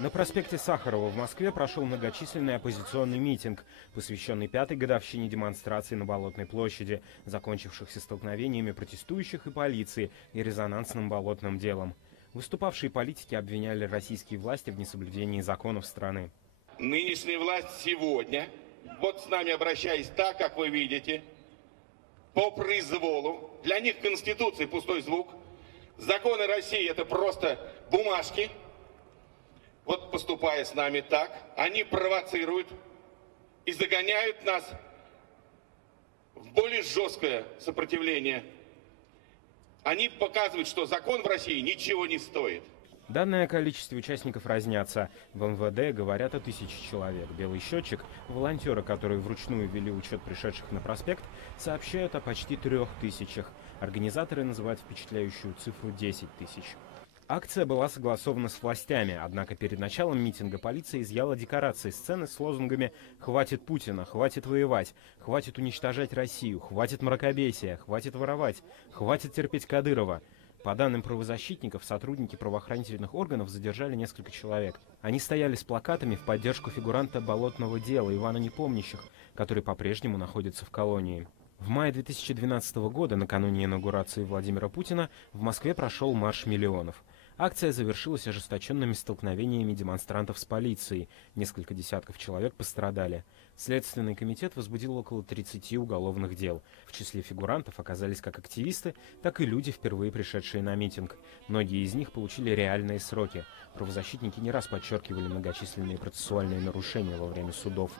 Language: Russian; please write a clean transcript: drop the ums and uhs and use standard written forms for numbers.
На проспекте Сахарова в Москве прошел многочисленный оппозиционный митинг, посвященный 5-й годовщине демонстрации на Болотной площади, закончившихся столкновениями протестующих и полиции и резонансным болотным делом. Выступавшие политики обвиняли российские власти в несоблюдении законов страны. Нынешняя власть сегодня, вот с нами обращаясь так, как вы видите, по произволу, для них Конституция пустой звук, законы России это просто бумажки. Вот поступая с нами так, они провоцируют и загоняют нас в более жесткое сопротивление. Они показывают, что закон в России ничего не стоит. Данное количество участников разнятся. В МВД говорят о 1000 человек. Белый счетчик, волонтеры, которые вручную вели учет пришедших на проспект, сообщают о почти 3000. Организаторы называют впечатляющую цифру 10 000. Акция была согласована с властями, однако перед началом митинга полиция изъяла декорации сцены с лозунгами «Хватит Путина», «Хватит воевать», «Хватит уничтожать Россию», «Хватит мракобесия», «Хватит воровать», «Хватит терпеть Кадырова». По данным правозащитников, сотрудники правоохранительных органов задержали несколько человек. Они стояли с плакатами в поддержку фигуранта болотного дела Ивана Непомнящих, который по-прежнему находится в колонии. В мае 2012 года, накануне инаугурации Владимира Путина, в Москве прошел марш миллионов. Акция завершилась ожесточенными столкновениями демонстрантов с полицией. Несколько десятков человек пострадали. Следственный комитет возбудил около 30 уголовных дел. В числе фигурантов оказались как активисты, так и люди, впервые пришедшие на митинг. Многие из них получили реальные сроки. Правозащитники не раз подчеркивали многочисленные процессуальные нарушения во время судов.